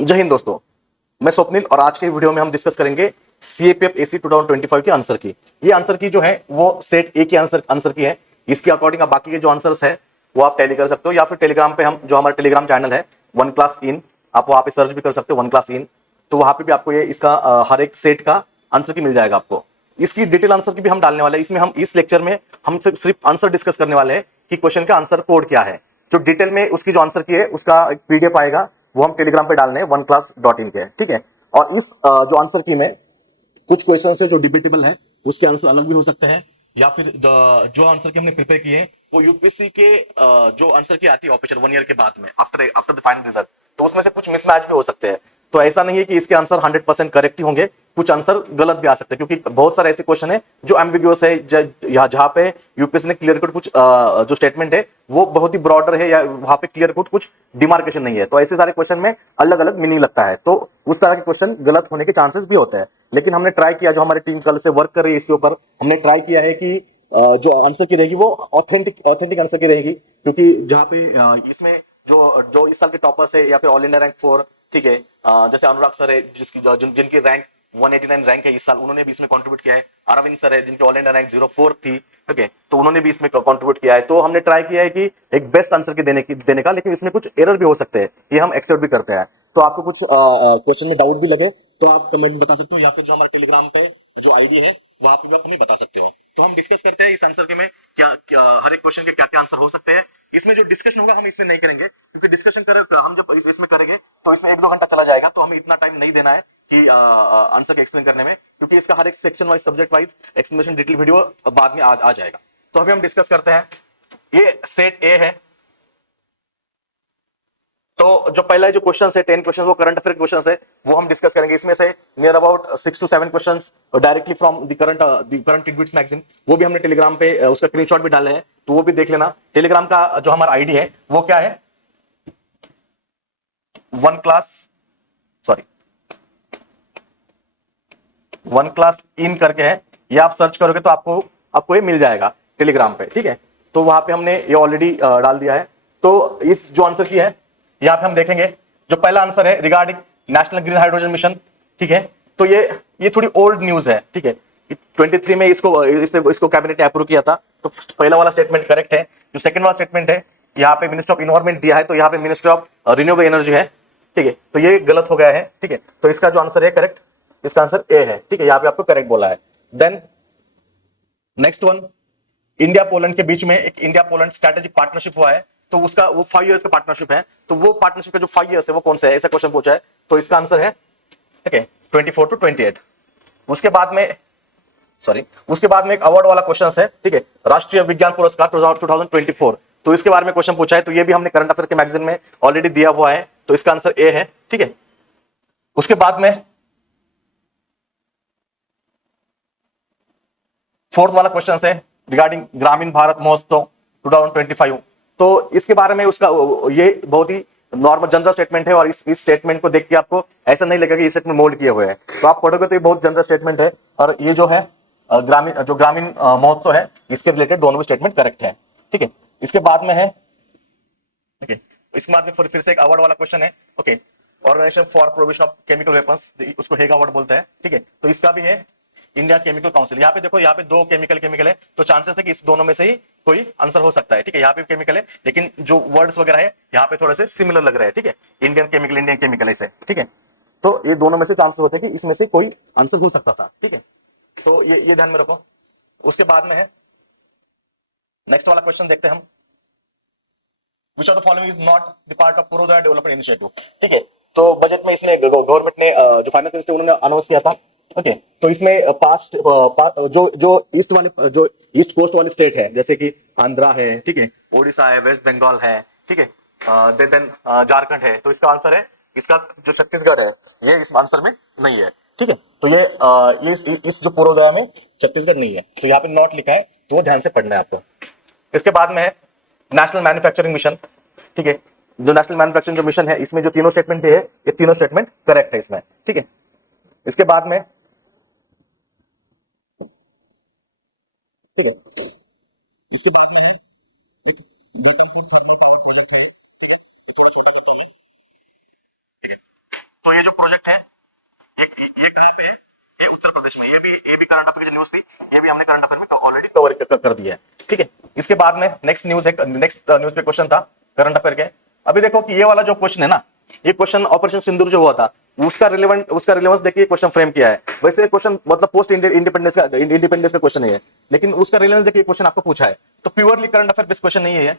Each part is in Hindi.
जय हिंद दोस्तों, मैं स्वप्निल और आज के वीडियो में हम डिस्कस करेंगे सीएपीएफ एसी 2025 के आंसर की। ये आंसर की जो है वो सेट ए की आंसर की है। इसके अकॉर्डिंग आप बाकी के जो आंसर्स है वो आप टैली कर सकते हो, या फिर टेलीग्राम पे हम जो हमारा टेलीग्राम चैनल है वन क्लास इन, आप वहां पे सर्च भी कर सकते हो वन क्लास इन। तो वहां पे भी आपको ये इसका हर एक सेट का आंसर की मिल जाएगा आपको। इसकी डिटेल आंसर की भी हम डालने वाले हैं इसमें। हम इस लेक्चर में हम सिर्फ आंसर डिस्कस करने वाले हैं कि क्वेश्चन का आंसर कोड क्या है। जो डिटेल में उसकी जो आंसर की है उसका एक पीडीएफ आएगा, वो हम टेलीग्राम पे डालने हैं वन क्लास डॉट इन के, ठीक है। और इस जो आंसर की में कुछ क्वेश्चन है जो डिबेटेबल है, उसके आंसर अलग भी हो सकते हैं, या फिर जो आंसर की हमने प्रिपेयर किए हैं वो यूपीएससी के जो आंसर की आती है ऑफिशियल 1 ईयर के बाद में after after the final result, तो उसमें से कुछ मिसमैच भी हो सकते हैं। तो ऐसा नहीं है कि इसके आंसर 100% करेक्ट ही होंगे, कुछ आंसर गलत भी आ सकते हैं, क्योंकि बहुत सारे ऐसे क्वेश्चन है जो एम्बिग्यूअस है, जहां पे यूपीएससी ने क्लियर कट कुछ जो स्टेटमेंट है वो बहुत ही ब्रॉडर है, या वहां पे क्लियर कट कुछ डिमार्केशन नहीं है। तो ऐसे सारे क्वेश्चन में अलग अलग मीनिंग लगता है, तो उस तरह के क्वेश्चन गलत होने के चांसेस भी होते हैं। लेकिन हमने ट्राई किया, जो हमारी टीम कल से वर्क कर रही है इसके ऊपर, हमने ट्राई किया है कि जो आंसर की रहेगी वो ऑथेंटिक आंसर की रहेगी, क्योंकि जहां पे इसमें जो जो इस साल के टॉपर्स है या फिर ऑल इंडिया रैंक 4, ठीक है, जैसे अनुराग सर है जिनकी रैंक 189 रैंक है इस साल, उन्होंने भी इसमें कंट्रीब्यूट किया है। अरविंद सर है जिनकी ऑल इंडिया रैंक 04 थी, ठीक है, तो उन्होंने भी इसमें कंट्रीब्यूट किया है। तो हमने ट्राई किया है कि एक बेस्ट आंसर की देने का, लेकिन इसमें कुछ एरर भी हो सकते हैं, ये हम एक्सेप्ट भी करते हैं। तो आपको कुछ क्वेश्चन में डाउट भी लगे तो आप कमेंट में बता सकते हो, या फिर जो हमारे टेलीग्राम पे जो आईडी है वहां पे भी आप हमें बता सकते हो। तो हम डिस्कस करते हैं इस आंसर के में क्या हर एक क्वेश्चन के क्या क्या आंसर हो सकते हैं। इसमें जो डिस्कशन होगा हम इसमें नहीं करेंगे, क्योंकि डिस्कशन कर हम जब इसमें करेंगे तो इसमें 1-2 घंटा चला जाएगा, तो हमें इतना टाइम नहीं देना है कि आंसर के एक्सप्लेन करने में, क्योंकि इसका हर एक section wise subject wise explanation detail video बाद में आ जाएगा। तो अभी हम डिस्कस करते हैं। ये सेट ए है। तो जो पहला जो क्वेश्चन है 10 क्वेश्चन, वो करंट अफेयर क्वेश्चन है, वो हम डिस्कस करेंगे। इसमें से near about 6 to 7 question directly from the current titbits magazine, वो भी हमने टेलीग्राम पे उसका स्क्रीनशॉट भी डाले हैं, तो वो भी देख लेना। टेलीग्राम का जो हमारा आईडी है वो क्या है, one class sorry one class in करके है। ये आप सर्च करोगे तो आपको आपको ये मिल जाएगा टेलीग्राम पे, ठीक है। तो वहां पे हमने ये ऑलरेडी डाल दिया है। तो इस जो आंसर की है यहाँ पे हम देखेंगे, जो पहला आंसर है regarding national green hydrogen mission, ठीक है। तो ये थोड़ी ओल्ड न्यूज है, ठीक है। 23 में इसको कैबिनेट ने अप्रूव किया था। तो पहला वाला स्टेटमेंट करेक्ट है। जो सेकंड वाला स्टेटमेंट है, यहाँ पे मिनिस्टर ऑफ इन्वायरमेंट दिया है, तो यहाँ पे मिनिस्टर ऑफ रिन्यूएबल एनर्जी है, ठीक है। तो ये गलत हो गया है, ठीक है। तो इसका जो आंसर है करेक्ट, इसका आंसर ए है, ठीक है। यहाँ पे आपको करेक्ट बोला है। Then next one, India Poland के बीच में एक इंडिया पोलैंड स्ट्रेटेजिक पार्टनरशिप हुआ है, तो उसका वो 5 इयर्स का पार्टनरशिप है। तो वो पार्टनरशिप का जो 5 इयर्स है वो कौन सा है, ऐसा क्वेश्चन पूछा है। तो इसका आंसर है, ठीक है, 24 to 28। उसके बाद में उसके बाद में एक अवार्ड वाला क्वेश्चन है, ठीक है, राष्ट्रीय विज्ञान पुरस्कार 2024। तो इसके बारे में क्वेश्चन पूछा है, तो ये भी हमने करंट अफेयर के मैगजीन में ऑलरेडी दिया हुआ है, तो इसका आंसर ए है, ठीक है। उसके बाद में फोर्थ वाला क्वेश्चन है रिगार्डिंग ग्रामीण भारत महोत्सव 2025। तो इसके बारे में उसका ये बहुत ही नॉर्मल जनरल स्टेटमेंट है, और इस स्टेटमेंट को देख के आपको ऐसा नहीं लगेगा कि इस स्टेटमेंट मोल्ड किए हुए हैं। तो आप पढ़ोगे तो ये बहुत जनरल स्टेटमेंट है, और ये जो है ग्रामीण महोत्सव है, इसके रिलेटेड दोनों भी स्टेटमेंट करेक्ट है, ठीक है। इसके बाद में है, ठीक है, इसके बाद में फिर से एक अवार्ड वाला क्वेश्चन है, okay, organisation for provision of chemical weapons, उसको हेग अवार्ड बोलते हैं, ठीक है। तो इसका भी है इंडिया केमिकल काउंसिल। यहाँ पे देखो, यहाँ पे दो केमिकल है, तो चांसेस है कि इस दोनों में से ही कोई आंसर हो सकता है, ठीक है। यहाँ पे केमिकल है, लेकिन जो वर्ड्स वगैरह है यहाँ पे थोड़े से सिमिलर लग रहे हैं, ठीक है। इंडियन केमिकल ऐसे, ठीक है। तो ये दोनों में से चांसेस होते हैं कि इसमें से कोई आंसर हो सकता था, ठीक है। तो ये ध्यान में रखो। उसके बाद में है नेक्स्ट वाला क्वेश्चन, देखते हैं हम। Which of the following is not the part of Purvodaya development initiative, ठीक है। तो बजट में इसमें गवर्नमेंट ने जो फाइनेंस मिनिस्टर उन्होंने अनाउंस किया था, ओके। तो इसमें पास्ट जो ईस्ट कोस्ट वाली स्टेट है, जैसे कि आंध्रा है, ठीक है, ओडिशा है, वेस्ट बंगाल है, ठीक है, देन झारखंड है। तो इसका आंसर है, इसका जो छत्तीसगढ़ है, ये इस आंसर में नहीं है, ठीक है। तो ये इस जो पूर्वोदय में छत्तीसगढ़ नहीं है, तो यहाँ पे नॉट लिखा है, तो वो ध्यान से पढ़ना है आपको। इसके बाद में है नेशनल मैन्युफैक्चरिंग मिशन, ठीक है। जो नेशनल मैन्युफैक्चरिंग जो मिशन है, इसमें जो तीनों स्टेटमेंट है, ये तीनों स्टेटमेंट करेक्ट है इसमें, ठीक है। इसके बाद में, ठीक है, इसके बाद में है एक घाटमपुर थर्मल पावर प्रोजेक्ट है, थोड़ा छोटा करता है, ठीक है। तो ये जो प्रोजेक्ट है ये कहाँ पे है, ये उत्तर प्रदेश में। ये भी करंट अफेयर की न्यूज थी, ये भी हमने करंट अफेयर में ऑलरेडी कवर कर दिया है, ठीक है। इसके बाद में नेक्स्ट न्यूज पे क्वेश्चन था करंट अफेयर के। अभी देखो कि ये वाला जो क्वेश्चन है ना, ये क्वेश्चन ऑपरेशन सिंदूर जो हुआ था उसका रिलेवेंस देखिए क्वेश्चन फ्रेम किया है। वैसे क्वेश्चन मतलब पोस्ट इंडिपेंडेंस का क्वेश्चन है, लेकिन उसका रिलेवेंस देखिए क्वेश्चन आपको पूछा है, तो purely current affair based question नहीं है,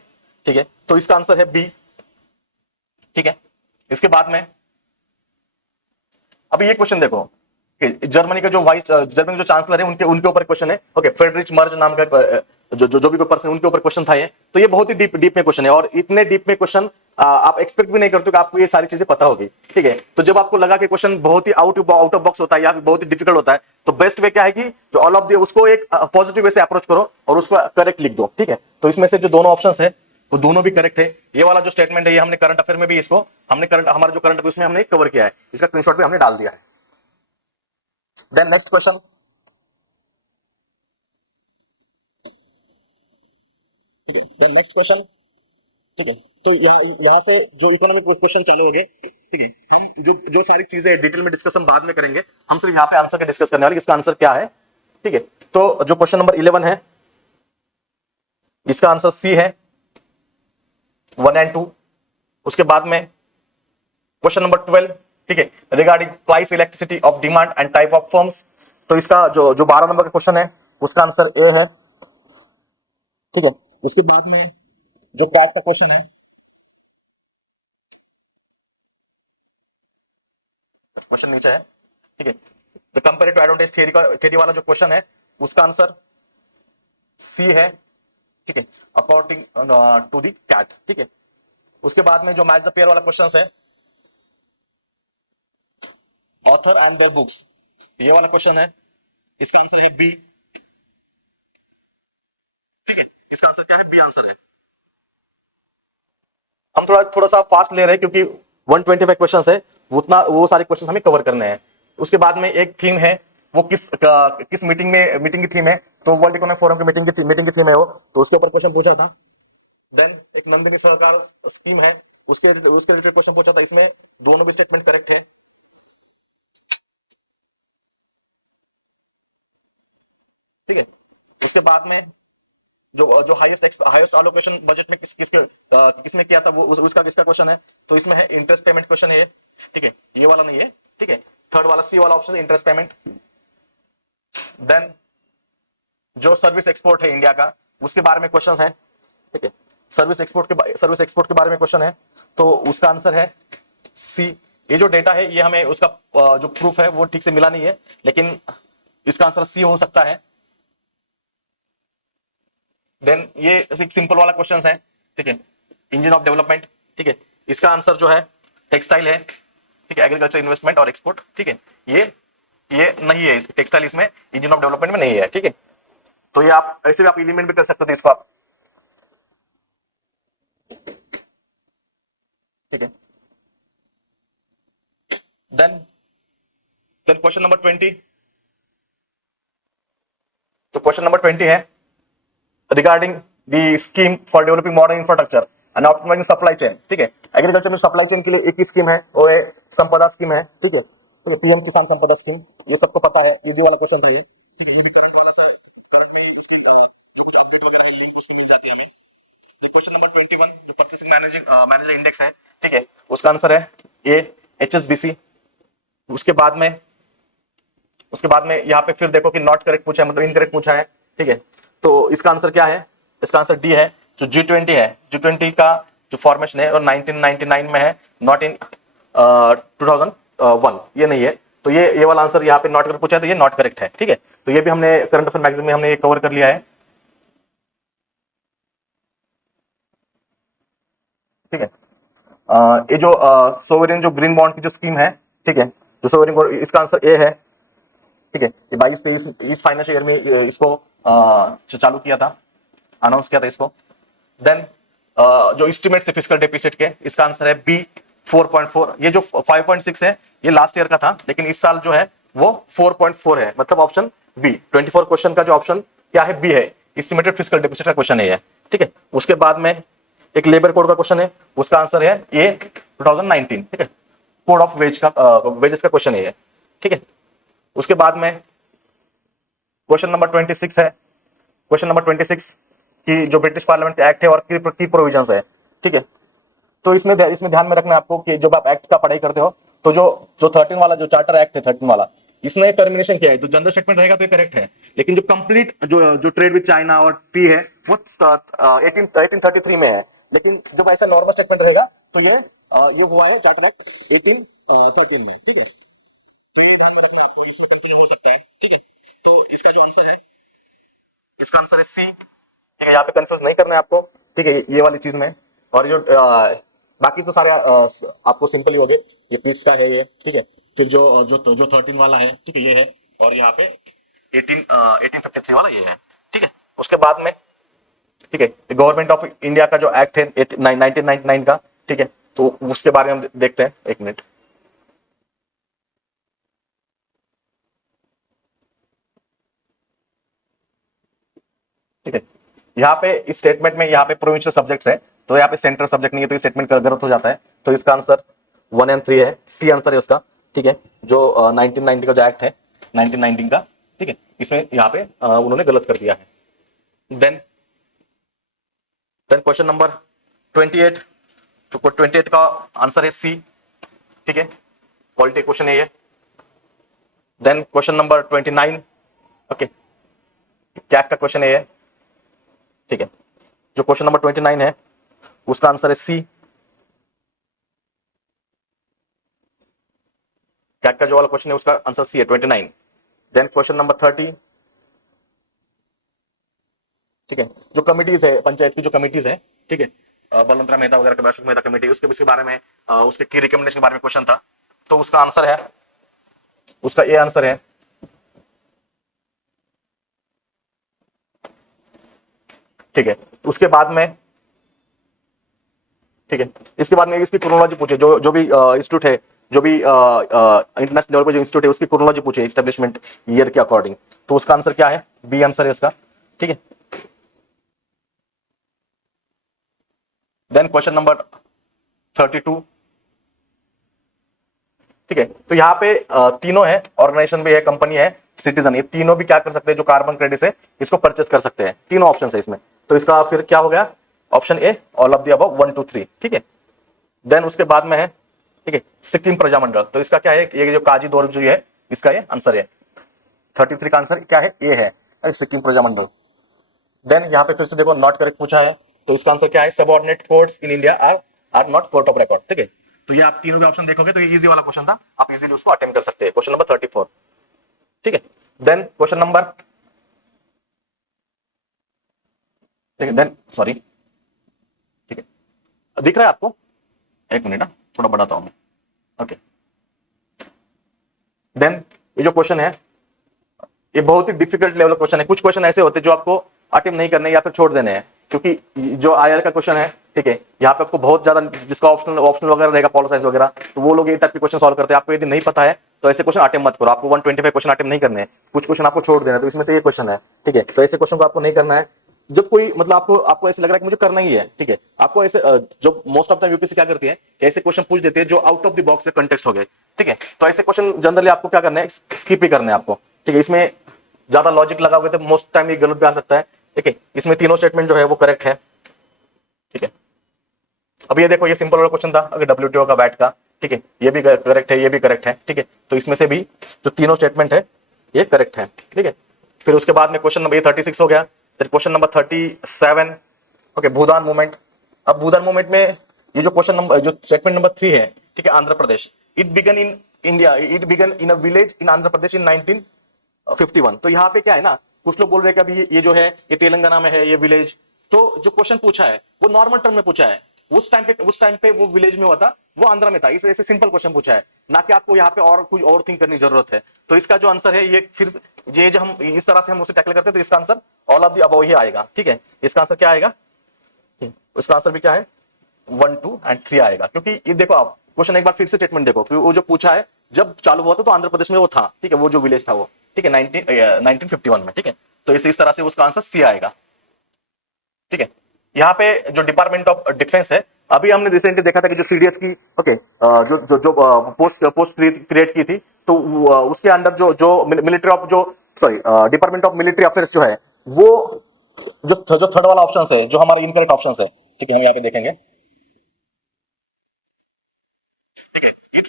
ठीक है। तो इसका आंसर है बी, ठीक है। इसके बाद में अभी ये क्वेश्चन देखो, जर्मनी का जर्मनी जो चांसलर है उनके ऊपर क्वेश्चन है, ओके। फ्रेडरिच मर्ज नाम का जो भी कोई पर्सन उनके ऊपर क्वेश्चन था ये। तो ये बहुत ही डीप में क्वेश्चन है, और इतने डीप में क्वेश्चन आप एक्सपेक्ट भी नहीं करते कि आपको ये सारी चीजें पता होगी, ठीक है। तो जब आपको लगा कि क्वेश्चन बहुत ही आउट ऑफ बॉक्स होता है या बहुत ही डिफिकल्ट होता है, तो बेस्ट वे क्या है कि जो ऑल ऑफ दी उसको एक पॉजिटिव वे से अप्रोच करो और उसको करेक्ट लिख दो, ठीक है। तो इसमें से जो दोनों ऑप्शंस है वो दोनों भी करेक्ट है। ये वाला जो स्टेटमेंट है ये हमने करंट अफेयर में भी इसको हमारा जो करंट अफेयर उसमें हमने कवर किया है, इसका स्क्रीनशॉट भी हमने डाल दिया है। देन नेक्स्ट क्वेश्चन, ठीक है। देन नेक्स्ट क्वेश्चन, ठीक है। तो यहाँ से जो इकोनॉमिक क्वेश्चन चालू हो गए, ठीक है। हम जो सारी चीजें डिटेल में डिस्कशन बाद में करेंगे, हम सिर्फ यहाँ पे आंसर का डिस्कस करने वाले, इसका आंसर क्या है, ठीक है। तो जो क्वेश्चन नंबर 11 है इसका आंसर सी है, 1 एंड 2। उसके बाद में क्वेश्चन नंबर 12, ठीक है, regarding price elasticity of demand and type of firms. तो इसका जो 12 नंबर का क्वेश्चन है उसका आंसर ए है, ठीक है। उसके बाद में जो कैट का क्वेश्चन है, क्वेश्चन नीचे है, ठीक है। द कंपैरेटिव एडवांटेज थ्योरी वाला जो क्वेश्चन है उसका आंसर सी है, ठीक है, अकॉर्डिंग टू द कैट, ठीक है। उसके बाद में जो मैच द पेयर वाला क्वेश्चन है, ऑथर ऑन देयर बुक्स, ये वाला क्वेश्चन है, इसका आंसर है बी, ठीक है। इसका आंसर क्या है, बी आंसर है। हम थोड़ा सा फास्ट ले रहे हैं क्योंकि 125 क्वेश्चंस है, वो सारे क्वेश्चन हमें कवर करने हैं। उसके बाद में एक थीम है, वो किस मीटिंग की थीम है, तो वर्ल्ड इकोनॉमिक फोरम की मीटिंग की थीम है वो, तो उसके ऊपर क्वेश्चन पूछा था। देन एक नंदिनी सहकार स्कीम है, उसके रिलेटेड क्वेश्चन पूछा था। इसमें दोनों भी स्टेटमेंट करेक्ट है, ठीक है। उसके बाद में जो हाईएस्ट एलोकेशन बजट में किसने किया था, वो उसका किसका क्वेश्चन है, तो इसमें है इंटरेस्ट पेमेंट क्वेश्चन है, ठीक है। ये वाला नहीं है, ठीक है। थर्ड वाला सी वाला ऑप्शन इंटरेस्ट पेमेंट। देन जो सर्विस एक्सपोर्ट है इंडिया का उसके बारे में क्वेश्चन है, ठीक है। सर्विस एक्सपोर्ट के बारे में क्वेश्चन है, तो उसका आंसर है सी। ये जो डेटा है ये हमें उसका जो प्रूफ है वो ठीक से मिला नहीं है, लेकिन इसका आंसर सी हो सकता है। देन ये एक सिंपल वाला क्वेश्चन है, ठीक है, इंजन ऑफ डेवलपमेंट, ठीक है। इसका आंसर जो है टेक्सटाइल है, ठीक है, एग्रीकल्चर इन्वेस्टमेंट और एक्सपोर्ट, ठीक है। ये नहीं है, टेक्सटाइल इसमें इंजन ऑफ डेवलपमेंट में नहीं है, ठीक है। तो ये आप ऐसे भी आप एलिमेंट भी कर सकते थे इसको आप, ठीक है। देन क्वेश्चन नंबर 20, तो क्वेश्चन नंबर 20 है regarding the scheme for developing modern infrastructure and optimising supply chain, ठीक है। एग्रीकल्चर में सप्लाई चेन के लिए एक ही स्कीम है, वो है संपदा स्कीम है, ठीक है। तो पीएम किसान संपदा स्कीम, ये सबको पता है, इजी वाला क्वेश्चन था ये, ठीक है। ये भी करंट वाला सा, करंट में ही उसकी जो कुछ अपडेट वगैरह है लिंक उसमें मिल जाती है हमें। क्वेश्चन नंबर 21 जो परचेसिंग मैनेजर इंडेक्स है, ठीक है, उसका आंसर है ए, एचएसबीसी। उसके बाद में यहाँ पे फिर देखो कि नॉट करेक्ट पूछा है, मतलब इनकरेक्ट पूछा है, ठीक है। तो इसका आंसर क्या है, इसका आंसर डी है। जो G20 है, G20 का जो फॉर्मेशन है और 1999 में है, नॉट इन 2001, ये नहीं है। तो ये वाला आंसर यहाँ पे नॉट करेक्ट पूछा है, तो ये नॉट करेक्ट है, ठीक है। तो ये भी हमने करंट अफेयर मैगजीन में हमने ये कवर कर लिया है, ठीक है। ये जो सोवरेन जो ग्रीन बॉन्ड की जो स्कीम है, ठीक है, जो सोवरेन, इसका आंसर ए है, ठीक है। ये 22-23 इस फाइनेंशियल ईयर में इसको चालू किया था, अनाउंस किया था इसको। देन जो एस्टिमेट है फिस्कल डेफिसिट के, इसका आंसर है बी, 4.4। ये जो 5.6 है ये लास्ट ईयर का था, लेकिन इस साल जो है वो 4.4 है, मतलब ऑप्शन बी। 24 क्वेश्चन का जो ऑप्शन क्या है, बी है, एस्टिमेटेड फिस्कल डेफिसिट का क्वेश्चन है, ठीक है। उसके बाद में एक लेबर कोड का क्वेश्चन है, उसका आंसर है ए, 2019, ठीक है। कोड ऑफ वेजेस का क्वेश्चन है, ठीक है। उसके बाद में क्वेश्चन नंबर 26 है। क्वेश्चन नंबर 26 की जो ब्रिटिश पार्लियामेंट एक्ट है और की प्रोविजंस है, ठीक है। तो इसमें ध्यान में रखना है आपको कि जब आप एक्ट का पढ़ाई करते हो तो जो जो 13 वाला जो चार्टर एक्ट है 13 वाला, इसने टर्मिनेशन किया है। तो जनरल स्टेटमेंट रहेगा तो ये करेक्ट है, लेकिन जो कंप्लीट जो ट्रेड विद चाइना और पी है वो 1833 में है। लेकिन जब ऐसा नॉर्मल स्टेटमेंट रहेगा तो ये हुआ है चार्टर एक्ट 1813 में, ठीक है। तो ये ध्यान में रखना आपको, इसमें कंफ्यूजन हो सकता है, ठीक है। तो इसका जो आंसर है, इसका आंसर है सी, ठीक है। यहाँ पे कंफ्यूज नहीं करना है आपको, ठीक है, ये वाली चीज में। और जो बाकी तो सारे आपको सिंपल ही हो गए। ये पीट्स का है ये, ठीक है। फिर जो 13 वाला है, ठीक है, ये है। और यहाँ पे 1853 वाला ये है, ठीक है। उसके बाद में, ठीक है, गवर्नमेंट ऑफ इंडिया का जो एक्ट है 1999 का, ठीक है। तो उसके बारे में हम देखते हैं, एक मिनट। ठीक है, यहाँ पे इस स्टेटमेंट में यहाँ पे प्रोविंशियल सब्जेक्ट्स है, तो यहाँ पे सेंट्रल सब्जेक्ट नहीं है, तो स्टेटमेंट का गलत हो जाता है। तो इसका आंसर 1 एंड 3 है, सी आंसर है उसका, ठीक है। जो 1990 का जो एक्ट है 1919 का, ठीक है, इसमें यहाँ पे उन्होंने गलत कर दिया है। देन क्वेश्चन नंबर 28, तो 28 का आंसर है सी, ठीक है, पॉलिटी क्वेश्चन है ये। देन क्वेश्चन नंबर 29, ओके, कैक का क्वेश्चन है ये, ठीक है। जो क्वेश्चन नंबर 29 है उसका आंसर है सी। कैक का जो वाला क्वेश्चन है उसका आंसर सी है, 29। देन क्वेश्चन नंबर 30, ठीक है। जो कमिटीज है, पंचायत की जो कमिटीज है, ठीक है, बलवंतराव मेहता वगैरह के, अशोक मेहता कमेटी, उसके बारे में, उसके की रिकमेंडेशन के बारे में क्वेश्चन था। तो उसका आंसर है, उसका ए आंसर है, ठीक है। उसके बाद में, ठीक है, इसके बाद में इसकी क्रोनोलॉजी पूछे, जो भी इंस्टीट्यूट है, जो भी इंटरनेशनल लेवल पर जो इंस्टीट्यूट है उसकी क्रोनोलॉजी पूछे एस्टेब्लिशमेंट ईयर के अकॉर्डिंग। तो उसका आंसर क्या है, बी आंसर है उसका, ठीक है। देन क्वेश्चन नंबर 32, ठीक है। तो यहाँ पे तीनों है, ऑर्गेनाइजेशन भी है, कंपनी है, सिटीजन, ये तीनों भी क्या कर सकते हैं, जो कार्बन क्रेडिट है इसको परचेस कर सकते हैं। तीनों ऑप्शन है इसमें, तो इसका फिर क्या हो गया, option A, all of the above 1 2 3, ठीक है। देन उसके बाद में है, ठीक है, सिक्किम प्रजामंडल। तो इसका क्या है, ये जो काजी दोरजी है, इसका ये आंसर है, 33 का आंसर क्या है, ए है, सिक्किम प्रजामंडल। देन यहाँ पे फिर से देखो नॉट करेक्ट पूछा है, तो इसका आंसर क्या है, subordinate courts in India are not court of record, ठीक है। तो ये आप तीनों के ऑप्शन देखोगे तो ये इजी वाला क्वेश्चन था, आप इजीली उसको अटेम्प्ट कर सकते हैं, क्वेश्चन नंबर 34, ठीक है। देन क्वेश्चन नंबर, ठीक है, देन सॉरी, ठीक है, दिख रहा है आपको, एक मिनट, थोड़ा बढ़ाता हूं मैं, ओके। देन ये जो क्वेश्चन है ये बहुत ही डिफिकल्ट लेवल क्वेश्चन है। कुछ क्वेश्चन ऐसे होते हैं जो आपको अटेम्प्ट नहीं करने या फिर छोड़ देने हैं, क्योंकि जो आईआर का क्वेश्चन है, ठीक है, यहाँ पे आपको बहुत ज्यादा, जिसका ऑप्शनल वगैरह रहेगा, पॉल साइंस वगैरह, तो वो लोग ये टाइप के क्वेश्चन सॉल्व करते हैं। आपको यदि नहीं पता है तो ऐसे क्वेश्चन अटेम्प्ट मत करो, आपको 125 क्वेश्चन अटेम्प्ट नहीं करने हैं, कुछ क्वेश्चन आपको छोड़ देना है। तो इसमें से ये क्वेश्चन है, ठीक है, तो ऐसे क्वेश्चन को आपको नहीं करना है। जब कोई मतलब आपको ऐसे लग रहा है कि मुझे करना ही है, ठीक है, आपको ऐसे जो मोस्ट ऑफ द यूपीएससी क्या करती है, ऐसे क्वेश्चन पूछ देते हैं जो आउट ऑफ द बॉक्स से कंटेक्स्ट हो गए, ठीक है। तो ऐसे क्वेश्चन जनरली आपको क्या करना है, स्किप ही करना है आपको, ठीक है। इसमें ज्यादा लॉजिक लगाओगे तो मोस्ट टाइम ये गलत भी आ सकता है, ठीक है। इसमें तीनों स्टेटमेंट जो है वो करेक्ट है, ठीक है। अब ये देखो, ये सिंपल वाला क्वेश्चन था अगर डब्ल्यूटीओ का बैट का, ठीक है, ये भी करेक्ट है, ये भी करेक्ट है, ठीक है। तो इसमें से भी जो तीनों स्टेटमेंट है ये करेक्ट है, ठीक है। फिर उसके बाद में क्वेश्चन नंबर 36 हो गया। फिर question number 37, okay, Bhoodan movement. अब भूदान मूवमेंट में ये जो क्वेश्चन नंबर, जो स्टेटमेंट नंबर 3 है, ठीक है, Andhra Pradesh, it began in India, it began in a village in Andhra Pradesh in 1951। तो यहाँ पे क्या है ना, कुछ लोग बोल रहे हैं कि अभी ये जो है ये तेलंगाना में है ये विलेज। तो जो क्वेश्चन पूछा है वो नॉर्मल टर्म में पूछा है, उस टाइम पे वो विलेज में हुआ था, वो आंध्र में था, इस वजह से सिंपल क्वेश्चन पूछा है, ना कि आपको यहाँ पे और कुछ और थिंक करने की जरूरत है। तो इसका जो आंसर है, ये फिर ये जो हम इस तरह से हम उसे टैकल करते हैं, तो इसका answer all of the above ही आएगा, ठीक है। इसका आंसर क्या आएगा, इसका आंसर भी क्या है, 1 2 एंड 3 आएगा। क्योंकि ये देखो, आप क्वेश्चन एक बार फिर से स्टेटमेंट देखो, क्योंकि वो जो पूछा है जब चालू हुआ था तो आंध्र प्रदेश में वो था, ठीक है, वो जो विलेज था वो, ठीक है, 1951 में, ठीक है। तो इस तरह से उसका आंसर सी आएगा, ठीक है। यहाँ पे जो डिपार्टमेंट ऑफ डिफेंस है, अभी हमने रिसेंटली देखा था कि जो सीडीएस की ओके जो जो जो पोस्ट पोस्ट क्रिएट की थी, तो उसके अंदर जो जो मिलिट्री ऑफ जो sorry department of military affairs जो है, वो जो थर्ड वाला ऑप्शन है, जो हमारा इनकरेक्ट ऑप्शन है, ठीक है, हम यहाँ पे देखेंगे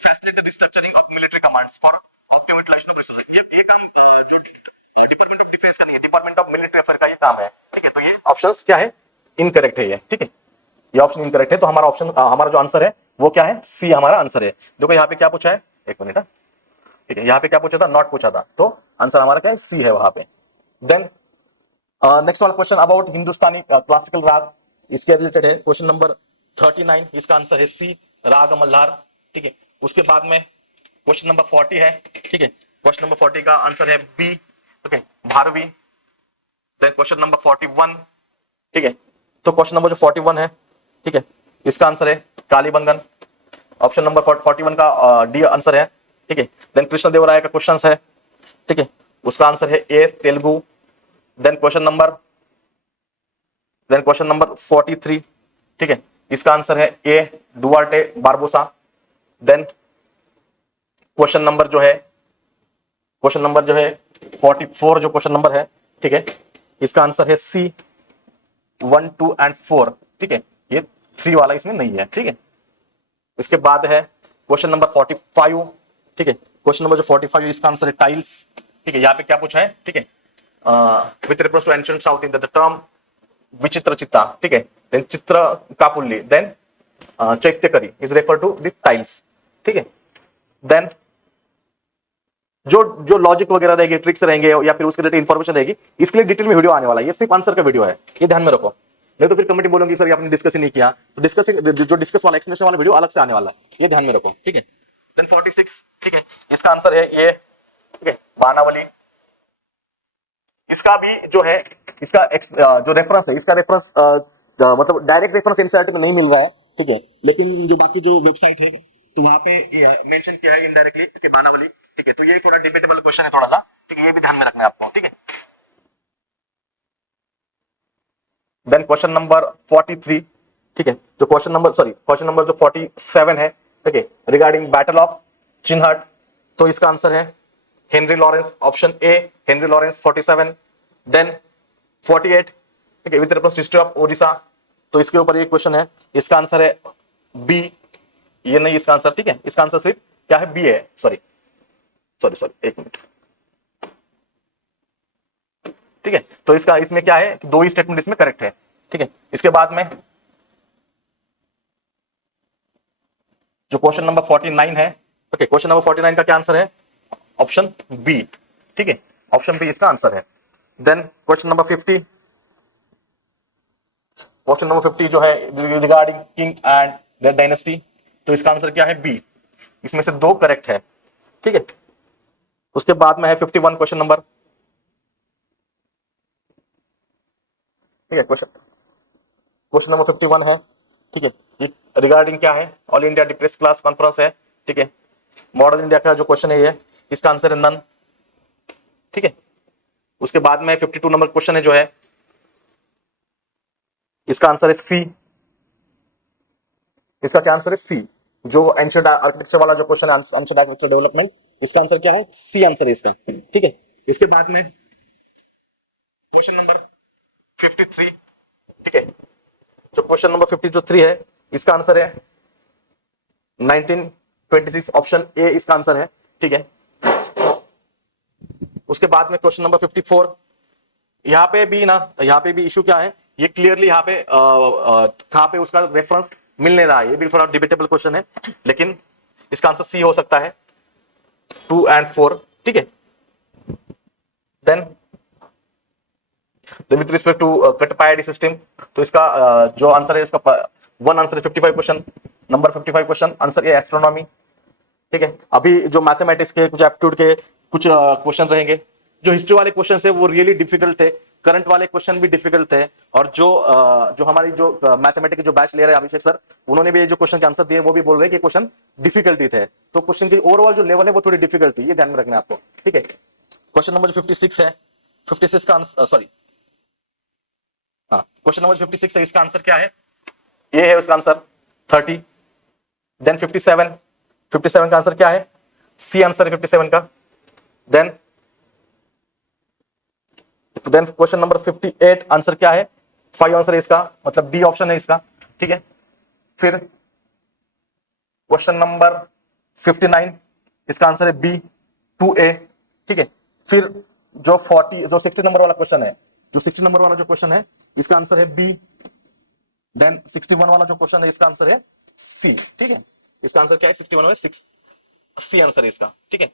facilitate the restructuring of military commands for optimal utilization of resources। ये काम जो डिपार्टमेंट ऑफ डिफेंस का नहीं है, डिपार्टमेंट ऑफ मिलिट्री अफेयर का ये काम है, ठीक है। तो ये ऑप्शंस क्या है, इनकरेक्ट है ये, ठीक है, ये ऑप्शन इनकरेक्ट है। तो हमारा ऑप्शन हमारा जो आंसर है वो क्या है, सी हमारा आंसर है। देखो यहाँ पे क्या पूछा है, एक मिनट, ठीक है, यहाँ पे क्या पूछा था, नॉट पूछा था, तो आंसर हमारा क्या है, सी है वहां पे। देन नेक्स्ट वाला क्वेश्चन अबाउट हिंदुस्तानी क्लासिकल राग, इसके रिलेटेड है, क्वेश्चन नंबर 39, इसका आंसर है सी, राग मल्हार, ठीक है। उसके बाद में क्वेश्चन नंबर 40 है, ठीक है, क्वेश्चन नंबर 40 का आंसर है B, okay, Bharavi. Then question number 41, ठीक है, तो क्वेश्चन नंबर जो 41 है, ठीक है, इसका आंसर है कालीबंगन। ऑप्शन नंबर 41 का डी आंसर है, ठीक है। देन कृष्णदेवराय का क्वेश्चन है, ठीक है, उसका आंसर है A, Telugu. Then question number 43, ठीक है, इसका आंसर है A, Duarte Barbosa. Then question number जो है 44 जो क्वेश्चन नंबर है, ठीक है, इसका आंसर है सी, 1, 2 एंड 4, ठीक है, ये 3 वाला इसमें नहीं है, ठीक है। इसके बाद है क्वेश्चन नंबर 45, ठीक है, क्वेश्चन नंबर जो 45 इसका आंसर है टाइल्स, ठीक है। यहाँ पे क्या पूछा है, ठीक है, with reference to ancient south India the term Vichitra Chitta, ठीक है, then Chitra Kapulli, then Chaityakari is refer to the tiles, ठीक है। देन जो जो लॉजिक वगैरह रहेगी, ट्रिक्स रहेंगे या फिर उसके रिलेटेड इंफॉर्मेशन रहेगी, इसके लिए डिटेल में वीडियो आने वाला है, ये सिर्फ आंसर का वीडियो है, ये ध्यान में रखो। नहीं तो फिर कमेंट में बोलोगे सर ये आपने डिस्कस ही नहीं किया, तो डिस्कस वाला एक्सप्लेनेशन वाला वीडियो अलग से आने वाला है, ये ध्यान में रखो, ठीक है। देन 46, ठीक है, इसका आंसर है ये, ठीक है, बानावली। इसका भी जो है, इसका जो रेफरेंस है, इसका रेफरेंस मतलब डायरेक्ट रेफरेंस एनसीईआरटी में नहीं मिल रहा है, ठीक है, लेकिन जो बाकी जो वेबसाइट है तो वहां पे मेंशन किया है इनडायरेक्टली इसके बानावली, ठीक है। तो ये थोड़ा डिबेटेबल क्वेश्चन है थोड़ा सा, ठीक है, ये भी ध्यान में रखना है आपको, ठीक है। देन क्वेश्चन नंबर 43, ठीक है, जो क्वेश्चन नंबर जो 47 है, ठीक है, रिगार्डिंग बैटल ऑफ चिन्हट, तो इसका आंसर है Henry Lawrence, option A, Henry Lawrence 47। Then 48, ठीक है, with reference history of Odisha, तो इसके ऊपर ये क्वेश्चन है, इसका आंसर है बी, ये नहीं इसका आंसर, ठीक है, इसका आंसर सिर्फ क्या है, बी है, सॉरी, एक मिनट, ठीक है। तो इसका इसमें क्या है, दो ही स्टेटमेंट इसमें करेक्ट है, ठीक है। इसके बाद में जो क्वेश्चन नंबर 49 है, ओके, क्वेश्चन नंबर 49 का क्या आंसर है, ऑप्शन बी, ठीक है, ऑप्शन बी इसका आंसर है। देन क्वेश्चन नंबर 50, जो है regarding king and their dynasty, तो इसका आंसर क्या है, बी, इसमें से दो करेक्ट है, ठीक है। उसके बाद में है 51 क्वेश्चन नंबर, ठीक है, क्वेश्चन नंबर 51 है, ठीक है, ये रिगार्डिंग क्या है, all India depress class conference है, ठीक है, मॉडर्न इंडिया का जो क्वेश्चन है ये, इसका आंसर है नन, ठीक है। उसके बाद में 52 नंबर क्वेश्चन है जो है, इसका आंसर है सी, इसका क्या आंसर है, सी, जो एंशिएंट आर्किटेक्चर वाला जो क्वेश्चन है, एंशिएंट आर्किटेक्चर डेवलपमेंट, इसका आंसर क्या है, सी आंसर है इसका, ठीक है। इसके बाद में क्वेश्चन नंबर 53, ठीक है, जो क्वेश्चन नंबर 53 है, इसका आंसर है 1926, ऑप्शन ए इसका आंसर है, ठीक है। उसके बाद में क्वेश्चन नंबर 54, यहाँ पे भी इशू क्या है, ये क्लियरली यहाँ पे कहां पे उसका रेफरेंस मिल नहीं रहा है, ये भी थोड़ा डिबेटेबल क्वेश्चन है, लेकिन इसका आंसर सी हो सकता है, 2 एंड 4, ठीक है। Then with respect to Katapayadi system, तो इसका जो आंसर है, इसका वन आंसर है 55 क्वेश्चन, नंबर 55 क्वेश्चन, आंसर है एस्ट्रोनॉमी, ठीक है। अभी जो मैथमेटिक्स के कुछ एप्टीट्यूड के कुछ क्वेश्चन रहेंगे, जो हिस्ट्री वाले क्वेश्चन थे वो रियली डिफिकल्ट थे, करंट वाले क्वेश्चन भी डिफिकल्ट थे, और जो हमारी जो मैथमेटिक्स जो बैच ले रहे हैं अभिषेक सर, उन्होंने भी जो क्वेश्चन के आंसर दिए वो भी बोल रहे हैं कि क्वेश्चन डिफिकल्टी थे, तो क्वेश्चन की ओवरऑल जो लेवल है वो थोड़ी डिफिकल्ट थी, ये ध्यान में रखना है आपको, ठीक है। क्वेश्चन नंबर 56 है, 56 का आंसर, सॉरी, हाँ, क्वेश्चन नंबर 56 है, इसका आंसर क्या है, ये है उसका आंसर, 30। देन 57, 57 का आंसर क्या है? सी आंसर है 57 का। देन क्वेश्चन नंबर 58 आंसर क्या है? 5 आंसर है इसका, मतलब डी ऑप्शन है इसका, ठीक है। फिर क्वेश्चन नंबर 59, इसका आंसर है बी 2A, ठीक है। फिर जो 60 नंबर वाला क्वेश्चन है, जो 60 नंबर वाला जो क्वेश्चन है, इसका आंसर है बी। देन 61 वाला जो क्वेश्चन है, इसका आंसर है सी, ठीक है। इसका आंसर क्या है? 61 में सी आंसर है इसका, ठीक है।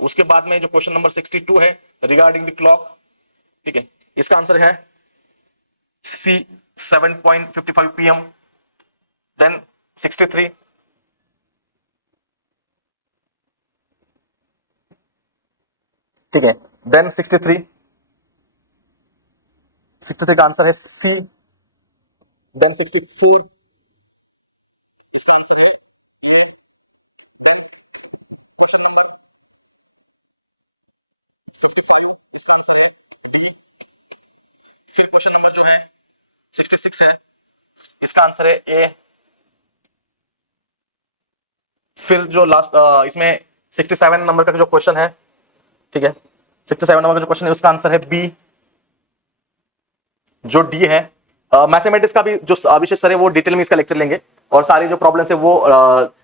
उसके बाद में जो क्वेश्चन नंबर 62 है रिगार्डिंग द क्लॉक, ठीक है, इसका आंसर है सी 7:55 PM। देन 63, ठीक है। देन 63 का आंसर है सी। देन 64, इसका आंसर है ए। क्वेश्चन नंबर 55, इसका आंसर है डी। फिर क्वेश्चन नंबर जो है 66 है, इसका आंसर है ए। फिर जो लास्ट इसमें 67 नंबर का जो क्वेश्चन है, ठीक है, 67 नंबर का जो क्वेश्चन है उसका आंसर है बी। जो डी है, मैथमेटिक्स का भी जो अभिषेक सर है वो डिटेल में इसका लेक्चर लेंगे और सारी जो प्रॉब्लम्स है वो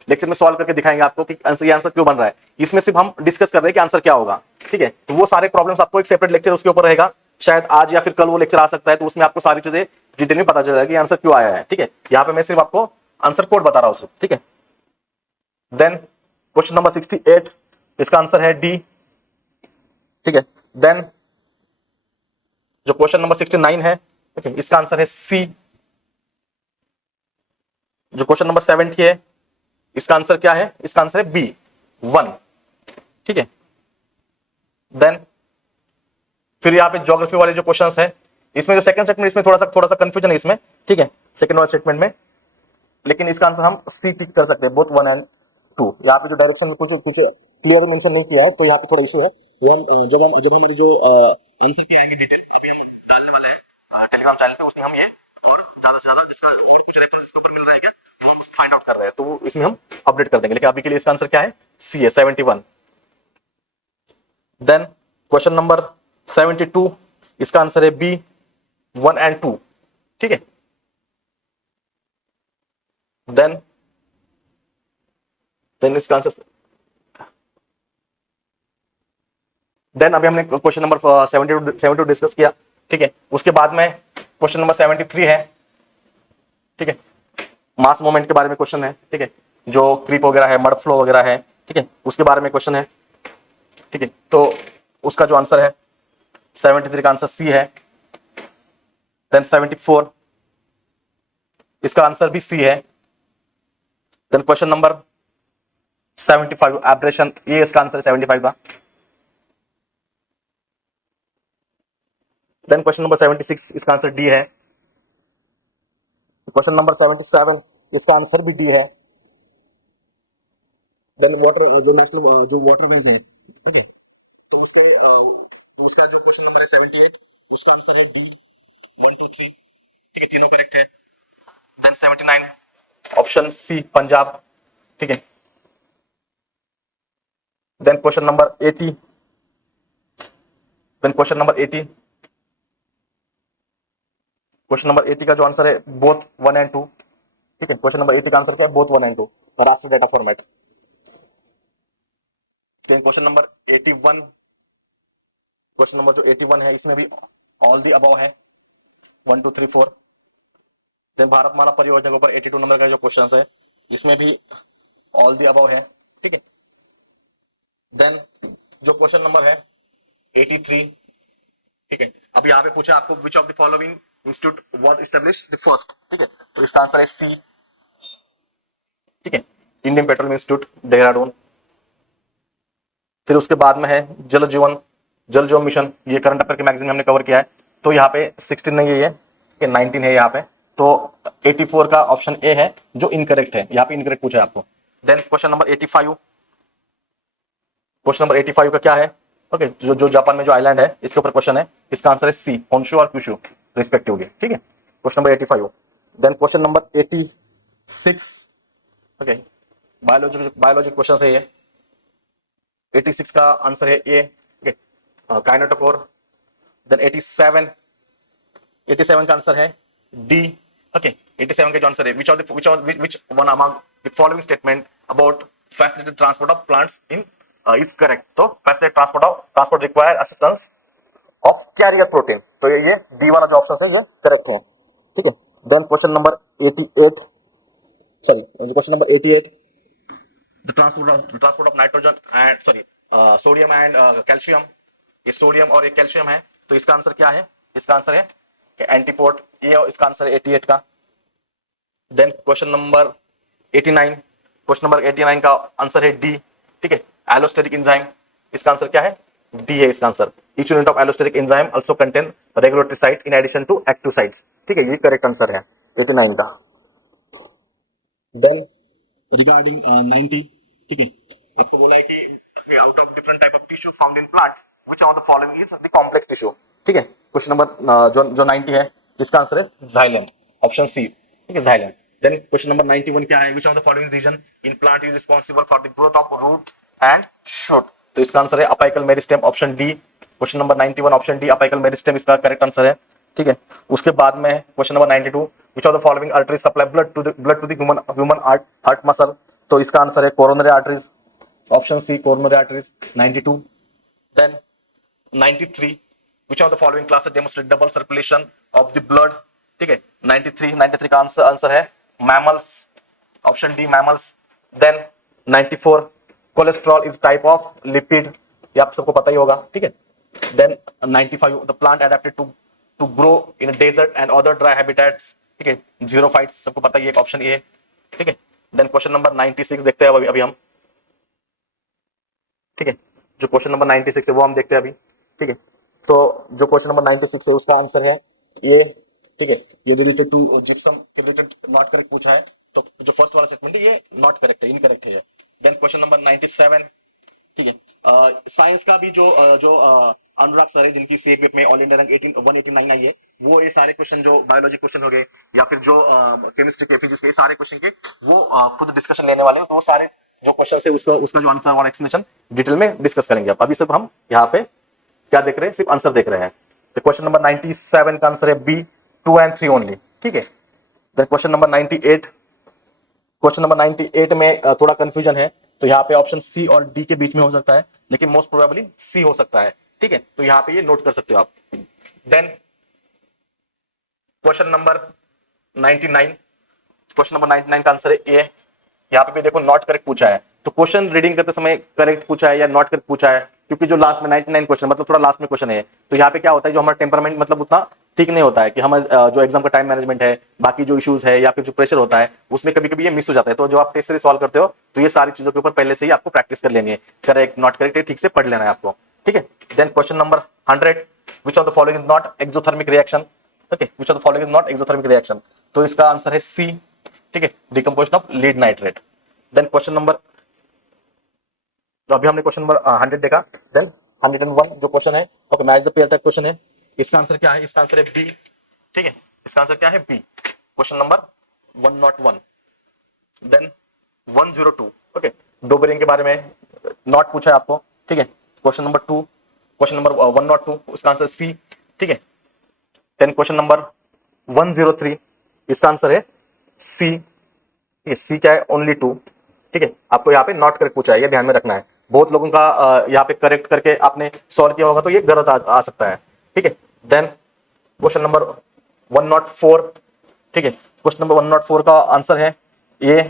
लेक्चर में सॉल्व करके दिखाएंगे आपको कि आंसर ये आंसर क्यों बन रहा है। इसमें सिर्फ हम डिस्कस कर रहे हैं कि आंसर क्या होगा, ठीक है। तो वो सारे प्रॉब्लम्स आपको एक सेपरेट लेक्चर उसके ऊपर रहेगा, शायद आज या फिर कल वो लेक्चर आ सकता है, तो उसमें आपको सारी चीजें डिटेल में पता चल जाएगा कि आंसर क्यों आया है, ठीक है। यहाँ पे मैं सिर्फ आपको आंसर कोड बता रहा हूँ, ठीक है। देन क्वेश्चन नंबर 68, इसका आंसर है डी, ठीक है। देन जो क्वेश्चन नंबर 69 है, ठीक है, इसका आंसर है सी। जो क्वेश्चन नंबर 70 है, इसका आंसर क्या है? इसका आंसर है बी 1, ठीक है। देन फिर यहाँ पे ज्योग्राफी वाले जो क्वेश्चंस है, इसमें जो सेकंड स्टेटमेंट, इसमें थोड़ा सा कंफ्यूजन है इसमें, ठीक है, सेकंड वाले स्टेटमेंट में, लेकिन इसका आंसर हम सी टिक कर सकते हैं, बोथ 1 एंड 2। यहाँ पे जो डायरेक्शन में कुछ क्लियर मेंशन नहीं किया है, तो यहाँ पे थोड़ा इशू है। जब हमारे जो आंसर की आएंगे डिटेल डालने वाले हैं टेलीग्राम चैनल पे, उसमें हम ये और ज्यादा से ज्यादा जिसका और कुछ रेफरेंस इसके ऊपर मिल रहा है क्या, तो हम उसको फाइंड आउट कर रहे हैं, तो इसमें हम अपडेट कर देंगे, लेकिन अभी के लिए इसका आंसर क्या है? सी है 71। देन क्वेश्चन नंबर 72, इसका आंसर है बी 1 एंड 2, ठीक है। देन इसका आंसर, देन अभी हमने क्वेश्चन नंबर 72 डिस्कस किया, ठीक है। उसके बाद में क्वेश्चन नंबर 73 है, ठीक है, मास मूवमेंट के बारे में क्वेश्चन है, ठीक है, जो क्रीप वगैरह है, मड फ्लो वगैरह है, ठीक है, उसके बारे में क्वेश्चन है, ठीक है। तो उसका जो आंसर है 73 का आंसर सी है। देन 74, इसका आंसर भी सी है। देन क्वेश्चन नंबर 75 एब्रेशन, ये इसका आंसर है 75 का। देन क्वेश्चन नंबर 76, इसका आंसर डी है। क्वेश्चन नंबर 77, इसका आंसर भी डी है। देन वाटर जो नेशनल जो वाटर वेज है, ठीक है, तो उसका जो क्वेश्चन नंबर है 78, उसका आंसर है डी 1 2 3, ठीक है, तीनों करेक्ट है। देन 79 ऑप्शन सी पंजाब, ठीक है। Then question number 80, then question number 80, question number 80 का जो आंसर है बोथ 1 एंड 2, ठीक है। क्वेश्चन नंबर 80 का आंसर क्या है? Both 1 and 2, raster data format. Then question number 81, question number जो 81 है, इसमें भी ऑल दी अबव है 1 2 3 4। देन भारतमाला परियोजना के ऊपर 82 नंबर का जो क्वेश्चन है, इसमें भी ऑल दी अबव है, ठीक है। देन जो क्वेश्चन नंबर है 83, ठीक है, अब यहाँ पे पूछा आपको विच of the following institute was established the first, ठीक है, तो इसका आंसर है सी, ठीक है, इंडियन पेट्रोलियम इंस्टीट्यूट देहरादून। फिर उसके बाद में है जल जीवन मिशन, ये करंट अफेयर के मैगजीन में हमने कवर किया है, तो यहाँ पे 16 नहीं है ये 19 है यहाँ पे, तो 84 का ऑप्शन ए है जो इनकरेक्ट है, यहाँ पे इनकरेक्ट पूछा है आपको। Then question number 85, question number 85 का क्या है? ओके, जो जापान में जो आइलैंड है इसके ऊपर क्वेश्चन है, इसका आंसर है सी होन्शु और क्यूशु रिस्पेक्टिवली, ठीक है, question number 85। Then question number 6, okay, biology question है ये। 86 का आंसर है ए, काइनेटोकोर। देन 87 का आंसर है डी, ओके। 87 का जो आंसर है which one among the following statement about facilitated transport of plants in is correct. तो facilitated transport require assistance of carrier protein, तो ये डी वाला जो ऑप्शन है ये करेक्ट है, ठीक है। Then question number 88, sorry question number 88, the transport of nitrogen and sorry sodium and calcium, ये सोडियम और ये कैल्शियम है, तो इसका आंसर क्या है? इसका आंसर है कि एंटीपोर्ट, ये इसका आंसर है 88 का। Then question number 89, question number 89 का आंसर है डी, ठीक है, एलोस्टेरिक एंजाइम, इसका आंसर क्या है? डी है इसका answer. Each unit of allosteric enzyme also contain regulatory site in addition to active sites, ठीक है, ये करेक्ट आंसर है 89 का। देन रिगार्डिंग 90, ठीक है, आपको बोला है कि out of different type of tissue found in plant which of the following is the complex tissue, ठीक है। क्वेश्चन नंबर जो 90 है, इसका आंसर है जाइलम, ऑप्शन सी, ठीक है, जाइलम। देन क्वेश्चन नंबर 91 क्या है? Which of the following region in plant is responsible for the growth of root and shoot, तो इसका आंसर है apical meristem, option D. Question number 91 option D, apical meristem इसका करेक्ट आंसर है, ठीक है। उसके बाद में question number 92, which of the following arteries supply blood to the human heart muscle, तो इसका आंसर है coronary arteries, option C, coronary arteries 92। Then 93, which of the following classes demonstrate double circulation of the blood, ठीक है, 93 का आंसर है mammals, option D, mammals. Then 94, cholesterol is type of lipid, ये आप सबको पता ही होगा, ठीक है। Then 95, the plant adapted to grow in desert and other dry habitats, ठीक है, जीरोफाइट्स, सबको पता ही है, ऑप्शन ए, ठीक है। देन क्वेश्चन नंबर 96 देखते हैं अभी हम, ठीक है, जो क्वेश्चन नंबर 96 है वो हम देखते हैं अभी, ठीक है। तो जो क्वेश्चन नंबर 96 है उसका आंसर है ये, ठीक है, ये रिलेटेड टू जिप्सम के रिलेटेड नॉट करेक्ट पूछा है, तो जो फर्स्ट वाला स्टेटमेंट है ये नॉट करेक्ट है, इनकरेक्ट है। देन क्वेश्चन नंबर 97, ठीक है, साइंस का भी जो अनुराग सर है जिनकी सीएपीएफ में ऑल इंडिया रैंक 189 आई है, वो ये सारे क्वेश्चन जो बायोलॉजी क्वेश्चन हो गए या फिर जो केमिस्ट्री के फिजिक्स के, ये सारे क्वेश्चन के वो खुद डिस्कशन लेने वाले हैं, तो वो सारे जो क्वेश्चन है उसका जो आंसर और एक्सप्लेनेशन डिटेल में डिस्कस करेंगे। अभी सिर्फ हम यहाँ पे क्या देख रहे हैं? सिर्फ आंसर देख रहे हैं। तो क्वेश्चन नंबर 97 का आंसर है बी, 2 एंड 3 ओनली, ठीक है। Then question number 98, question number 98 में थोड़ा कंफ्यूजन है, तो यहाँ पे ऑप्शन सी और डी के बीच में हो सकता है, लेकिन मोस्ट प्रोबेबली सी हो सकता है, ठीक है, तो यहाँ पे ये नोट कर सकते हो आप। Then question number 99, question number 99 का आंसर है ए, यहाँ पे भी देखो नॉट करेक्ट पूछा है, तो क्वेश्चन रीडिंग करते समय करेक्ट पूछा है या नॉट करेक्ट पूछा है, क्योंकि जो लास्ट में 99 क्वेश्चन मतलब थोड़ा लास्ट में क्वेश्चन है, तो यहाँ पे क्या होता है, जो हमारा टेम्परामेंट मतलब उतना ठीक नहीं होता है कि हमारा जो एग्जाम का टाइम मैनेजमेंट है, बाकी जो इश्यूज है या फिर जो प्रेशर होता है, उसमें कभी कभी ये मिस हो जाता है, तो जो आप टेस्ट सीरीज सॉल्व करते हो तो ये सारी चीजों के ऊपर पहले से ही आपको प्रैक्टिस कर लेनी है, करेक्ट नॉट करेक्ट ठीक से पढ़ लेना है आपको, ठीक है। Then question number 100, which of the following is not exothermic reaction, okay, which of the following is not exothermic reaction, तो इसका आंसर है सी, ठीक है, decomposition of lead nitrate. Then question number, तो अभी हमने क्वेश्चन नंबर 100 देखा। देन 101 जो क्वेश्चन है, okay, match the pair type question है, इसका आंसर क्या है? इसका आंसर है बी, ठीक है, इसका आंसर क्या है? B, question number 101। Then 102, okay, Dobereiner के बारे में नॉट पूछा है आपको, ठीक है, क्वेश्चन नंबर 2, क्वेश्चन नंबर 102, उसका आंसर सी, ठीक है। देन क्वेश्चन नंबर 103, इसका आंसर है सी, सी क्या है? ओनली 2, ठीक है, आपको यहाँ पे नॉट करेक्ट पूछा है, ये ध्यान में रखना है, बहुत लोगों का यहाँ पे करेक्ट करके आपने सॉल्व किया होगा तो ये गलत आ सकता है, ठीक है। देन क्वेश्चन नंबर 104, ठीक है, क्वेश्चन नंबर 104 का आंसर है ये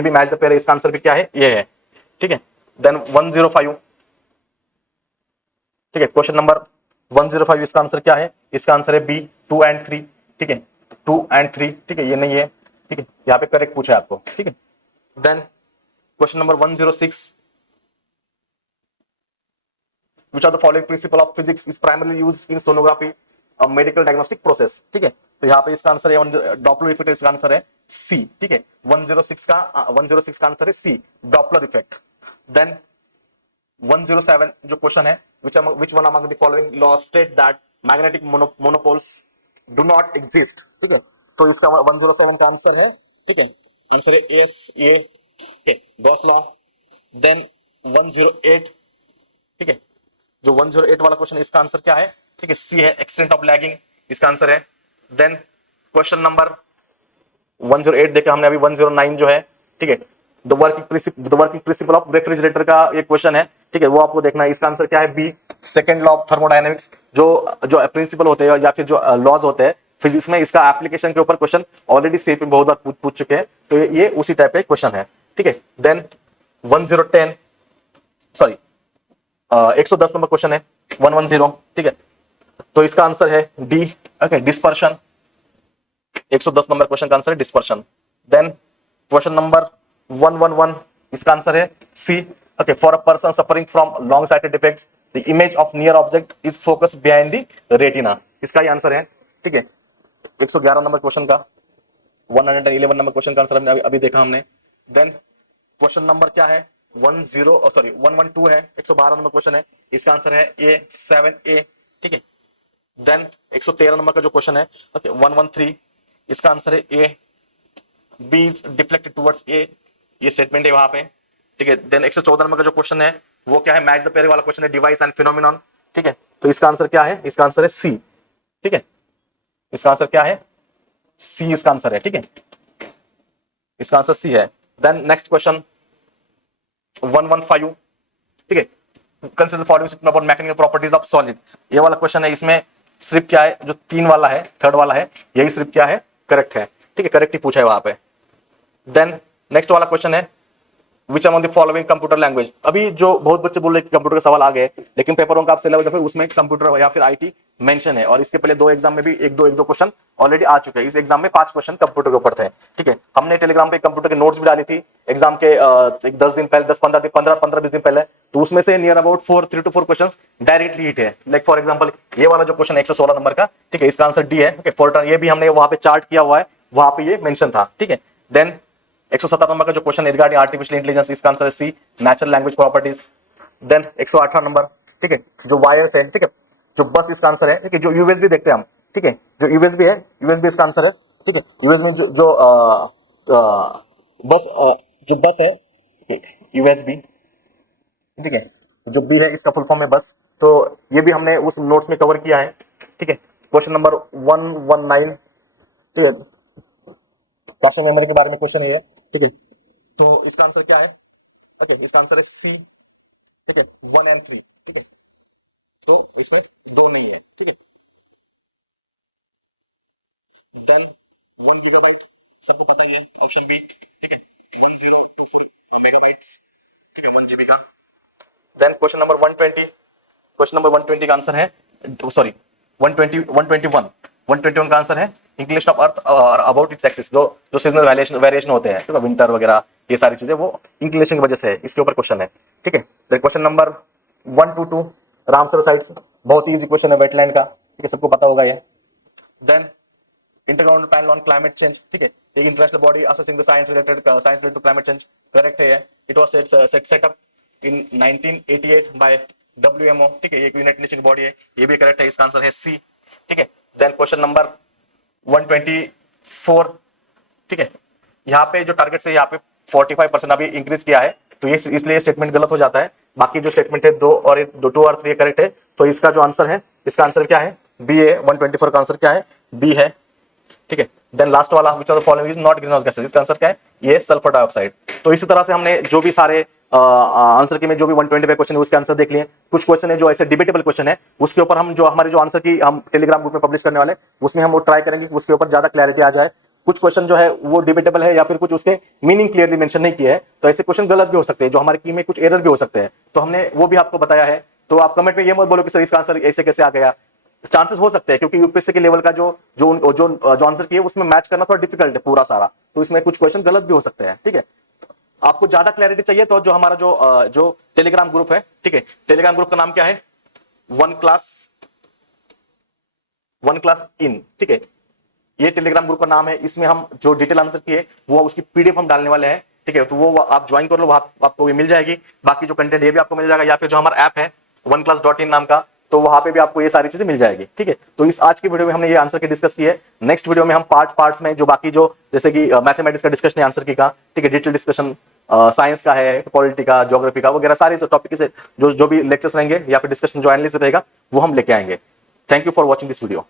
भी मैच द पेयर है, इसका आंसर भी क्या है? ये है, ठीक है। देन 105, ठीक है, क्वेश्चन नंबर 105, इसका आंसर क्या है? इसका आंसर है बी, 2 एंड 3, ठीक है, 2 एंड 3, ठीक है, ये नहीं है, ठीक है, यहाँ पे करेक्ट पूछा है आपको, ठीक है। Then question number 106, which of the following principle of physics is primarily used in sonography, a medical diagnostic process, ठीक है, तो यहाँ पे इसका आंसर है डॉपलर इफेक्ट, इसका आंसर है सी, ठीक है, 106 का आंसर है सी, डॉपलर इफेक्ट। देन 107 जो क्वेश्चन है, which one among the following laws state that magnetic monopoles do not exist, ठीक है, तो इसका 107 का आंसर है, ठीक है, आंसर है is A, Gauss law. Then 108, ठीक है, जो 108 वाला क्वेश्चन है इसका आंसर क्या है, ठीक है, सी है, एक्सटेंट ऑफ लैगिंग, इसका आंसर है। देन क्वेश्चन नंबर 108 देखा हमने अभी, 109 जो है, ठीक है, the working principle of refrigerator का एक क्वेश्चन है, ठीक है, वो आपको देखना है, इसका आंसर क्या है, B, second law of thermodynamics. जो जो प्रिंसिपल होते हैं या फिर जो लॉज होते हैं फिजिक्स में, इसका एप्लीकेशन के ऊपर क्वेश्चन ऑलरेडी सेप में बहुत बार पूछ चुके हैं, तो ये उसी टाइप का क्वेश्चन है, ठीक है। देन 1010, सॉरी 110 नंबर क्वेश्चन है, 110, ठीक है, तो इसका आंसर है D, okay, dispersion. 110 number question का आंसर है डिस्पर्शन। देन क्वेश्चन नंबर 111, इसका आंसर है C, okay, for a person suffering from long sighted defects the image of near object is focused behind the retina, इसका ही आंसर है, ठीक है। 111 नंबर क्वेश्चन का, 111 नंबर क्वेश्चन का आंसर हमने अभी देखा हमने। देन क्वेश्चन नंबर क्या है, 112 है, 112 नंबर क्वेश्चन है, इसका आंसर है ए 7A, ठीक है। देन 113 नंबर का जो क्वेश्चन है, ओके, 113, इसका आंसर है A, B is deflected towards A, ये स्टेटमेंट है वहां पे, ठीक है। देन 114 नंबर का जो क्वेश्चन है वो क्या है, मैच द पेयर वाला क्वेश्चन है, डिवाइस एंड फिनोमिनॉन, ठीक है, तो इसका आंसर क्या है, इसका आंसर है सी, ठीक है, इसका आंसर क्या है, सी इसका आंसर है, ठीक है, इसका आंसर सी है। देन नेक्स्ट क्वेश्चन 115, ठीक है, consider following about mechanical properties of solid, ये वाला क्वेश्चन है, इसमें सिर्फ क्या है, जो 3 वाला है, थर्ड वाला है, यही सिर्फ क्या है, करेक्ट है, ठीक है, करेक्ट ही पूछा है वहां पे। देन नेक्स्ट वाला क्वेश्चन है which among the following computer language, अभी जो बहुत बच्चे बोल रहे हैं कि कंप्यूटर का सवाल आ गए, लेकिन पेपरों का आप सिलेबस देखो उसमें कंप्यूटर या फिर आईटी मेंशन है, और इसके पहले 2 एग्जाम में भी एक दो क्वेश्चन ऑलरेडी आ चुके हैं, इस एग्जाम में 5 क्वेश्चन कंप्यूटर के ऊपर थे, ठीक है। हमने टेलीग्राम पे कंप्यूटर के नोट्स भी डाली थी एग्जाम के एक 10 दिन पहले, 10-15 दिन, 15-20 दिन पहले, तो उसमें से near about 3 to 4 question directly hit है। लाइक फॉर एग्जाम्पल ये वाला जो क्वेश्चन 116 नंबर का, ठीक है, इसका आंसर डी है, ओके, ये भी हमने वहां पे चार्ट किया हुआ है, वहां पे ये मेंशन था, ठीक है। देन 117 नंबर का जो क्वेश्चन है रिगार्डिंग आर्टिफिशियल इंटेलिजेंस, इसका आंसर है C, natural language properties. Then 118 number, ठीक है, जो वायर्स है, ठीक है, जो बस इसका आंसर है, ठीक है, जो यूएसबी देखते हैं हम, ठीक है, जो यूएसबी है, यूएसबी इसका आंसर है, ठीक है, यूएसबी जो बस है यूएसबी, ठीक है, जो बी है इसका फुल फॉर्म है बस, तो ये भी हमने उस नोट्स में कवर किया है, ठीक है। क्वेश्चन नंबर 119, ठीक है, क्लास मेमोरी के बारे में क्वेश्चन है, ठीक है, तो इसका आंसर क्या है, ओके, इसका आंसर है सी, ठीक है, 1 and 3, ठीक है, तो इसमें 2 नहीं है, ठीक है। देन 1 गीगाबाइट सबको पता ही है, ऑप्शन बी, ठीक है, 1024 मेगाबाइट्स, ठीक है, 1 जीबी का। Then question number 120, question number 120 का आंसर है, सॉरी 121 का आंसर है inclination of earth about its axis, जो जो सीजनल वेरिएशन होते हैं, ठीक है, विंटर वगैरह, ये सारी चीजें वो इंक्लिनेशन की वजह से है, इसके ऊपर क्वेश्चन है, ठीक है। Then question number 122 Ramsar sites, बहुत ही इजी क्वेश्चन है वेटलैंड का, ठीक है, सबको पता होगा ये। Then intergovernmental panel on climate change, ठीक है, the international body assessing the science related to climate change, correct है ये, it was set up in 1988 by WMO, ठीक है, ये यूनाइटेड नेशन की बॉडी है, ये भी करेक्ट है, इसका आंसर है सी, ठीक है। देन क्वेश्चन नंबर 124, ठीक है, यहाँ पे जो टारगेट से यहाँ पे 45% अभी इंक्रीज किया है, तो ये इसलिए स्टेटमेंट गलत हो जाता है, बाकी जो स्टेटमेंट है 2 और 3 करेक्ट है, तो इसका जो आंसर है, इसका आंसर क्या है, बी है, 124 का आंसर क्या है, बी है, ठीक है। देन लास्ट वाला विच of the following is not green house gases, इसका आंसर क्या है, ये सल्फर डाइऑक्साइड। तो इसी तरह से हमने जो भी सारे आंसर की में जो भी 125 क्वेश्चन है उसके आंसर देख लिए। कुछ क्वेश्चन है जो ऐसे डिबेटेबल क्वेश्चन है, उसके ऊपर हम जो हमारे जो आंसर की हम टेलीग्राम ग्रुप में पब्लिश करने वाले, उसमें हम वो ट्राई करेंगे कि उसके ऊपर ज्यादा क्लैरिटी आ जाए। कुछ क्वेश्चन जो है वो डिबेटेबल है या फिर कुछ उसके मीनिंग क्लियरली मेंशन नहीं किया है, तो ऐसे क्वेश्चन गलत भी हो सकते हैं, जो हमारे की में कुछ एरर भी हो सकते हैं, तो हमने वो भी आपको बताया है। तो आप कमेंट में ये मत बोलो कि सर इसका आंसर ऐसे कैसे आ गया, चांसेस हो सकते हैं, क्योंकि यूपीएससी के लेवल का जो जो जो जो आंसर किए उसमें मैच करना थोड़ा डिफिकल्ट है पूरा सारा, तो इसमें कुछ क्वेश्चन गलत भी हो सकते हैं, ठीक है। आपको ज्यादा क्लैरिटी चाहिए तो जो हमारा जो टेलीग्राम ग्रुप है, ठीक है, टेलीग्राम ग्रुप का नाम क्या है, वन क्लास इन, ठीक है, ये टेलीग्राम ग्रुप का नाम है। इसमें हम जो डिटेल आंसर किए वो उसकी पीडीएफ हम डालने वाले हैं, ठीक है, तो वो आप ज्वाइन कर लो, आपको ये मिल जाएगी। बाकी जो कंटेंट ये भी आपको मिल जाएगा, या फिर जो हमारा ऐप है OneClass.in नाम का, तो वहां पे भी आपको ये सारी चीजें मिल जाएगी। ठीक है, तो इस आज की वीडियो में हमने ये आंसर की डिस्कस की है। नेक्स्ट वीडियो में हम पार्ट्स में जो बाकी जो जैसे कि मैथमेटिक्स का डिस्कशन है आंसर की का, ठीक है, डिटेल डिस्कशन साइंस का है, पॉलिटी का, ज्योग्राफी का वगैरह सारे टॉपिक से जो जो भी लेक्चर्स रहेंगे या फिर डिस्कशन जो एनालिसिस रहेगा वो हम लेके आएंगे। Thank you for watching this video.